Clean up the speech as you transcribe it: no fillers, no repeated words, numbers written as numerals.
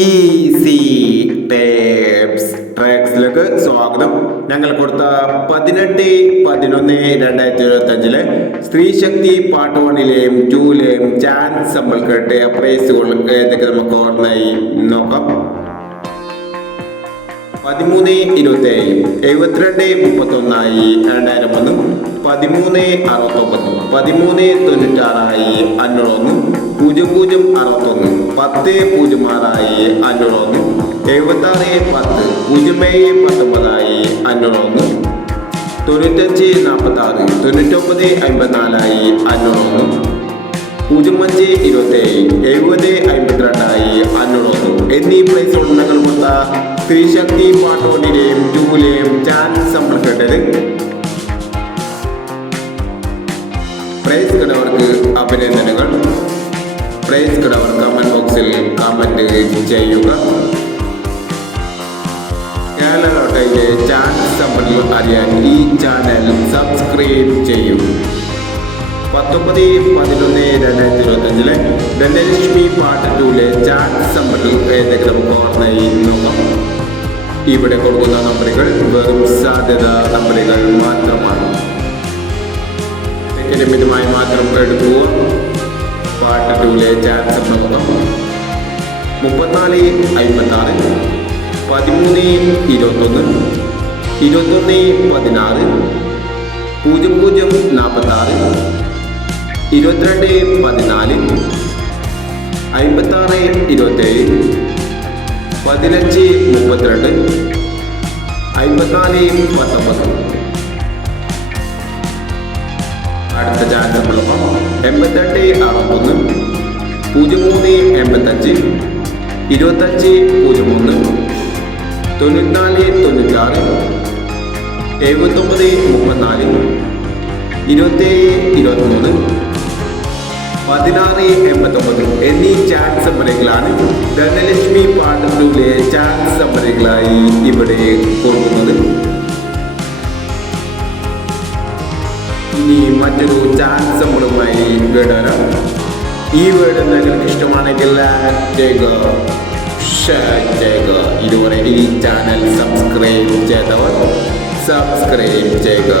Easy ട്രാക്സിലേക്ക് സ്വാഗതം. ഞങ്ങൾ കൊടുത്ത 18/11/2025 സ്ത്രീ ശക്തി പാർട്ട് 1ലെയും 2ലെയും ചാൻസ് നമ്മൾ കേട്ട് പ്രൈസുകൾ ഏതൊക്കെ നമുക്ക് ഓർമ്മയായി നോക്കാം. 13/27 72/31 2001, 13/69 13/96 501, 0061 10/06 501, 76/10 07/19 501, 95/46 99/54 501, 05/27 70/52 501 എന്നീ പ്രൈസുകൾ ഞങ്ങൾ കൊടുത്ത സ്ത്രീ ശക്തി പാർട്ട് 1ലെയും 2ലെയും ചാൻസ് നമ്മൾ കേട്ടത്. പ്രൈസ് കിടവർക്ക് അഭിനന്ദനങ്ങൾ. പ്രൈസ് കിടവർ കമന്റ് ബോക്സിൽ കമന്റ് ചെയ്യുക. കേരള ലോട്ടറിയിലെ ചാൻസ് നമ്മൾ അറിയാൻ ഈ ചാനൽ സബ്സ്ക്രൈബ് ചെയ്യൂ. 19/11/2025 ധനലക്ഷ്മി പാർട്ട് 2ലെ ചാൻസ് നമ്മൾ ഏതൊക്കെ നമുക്ക് ഓർമ്മയായി നോക്കാം. ഇവിടെ കൊടുക്കുന്ന നമ്പറുകൾ വെറും സാധ്യത നമ്പറുകൾ മാത്രമാണ്. മിതമായി മാത്രം എടുക്കുക. പാർട്ട് 2ലെ ചാൻസ് നോക്കാം. 34/56 13/21 21/16 0046 22/14 56/27 15/32 54/19. അടുത്ത ചാൻസ് നമ്മളൊപ്പം 88/61 03/85 25/01 94/96 79/34 27/23 16/89 എന്നീ ചാൻസ് നമ്പറുകളാണ് ധനലക്ഷ്മി പാർട്ട് 2ലെ ചാൻസ് നമ്പറുകളായി ഇവിടെ കൊടുക്കുന്നത്. ഇനി മറ്റൊരു ചാൻസ് നമ്പറുമായി വീടാണ്. ഈ വീട് നിങ്ങൾക്ക് ഇഷ്ടമാണെങ്കിൽ ലൈക്ക് ചെയ്യുക, ഷെയർ ചെയ്യുക. ഇതുവരെ ഈ ചാനൽ സബ്സ്ക്രൈബ് ചെയ്തവർ സബ്സ്ക്രൈബ് ചെയ്യുക.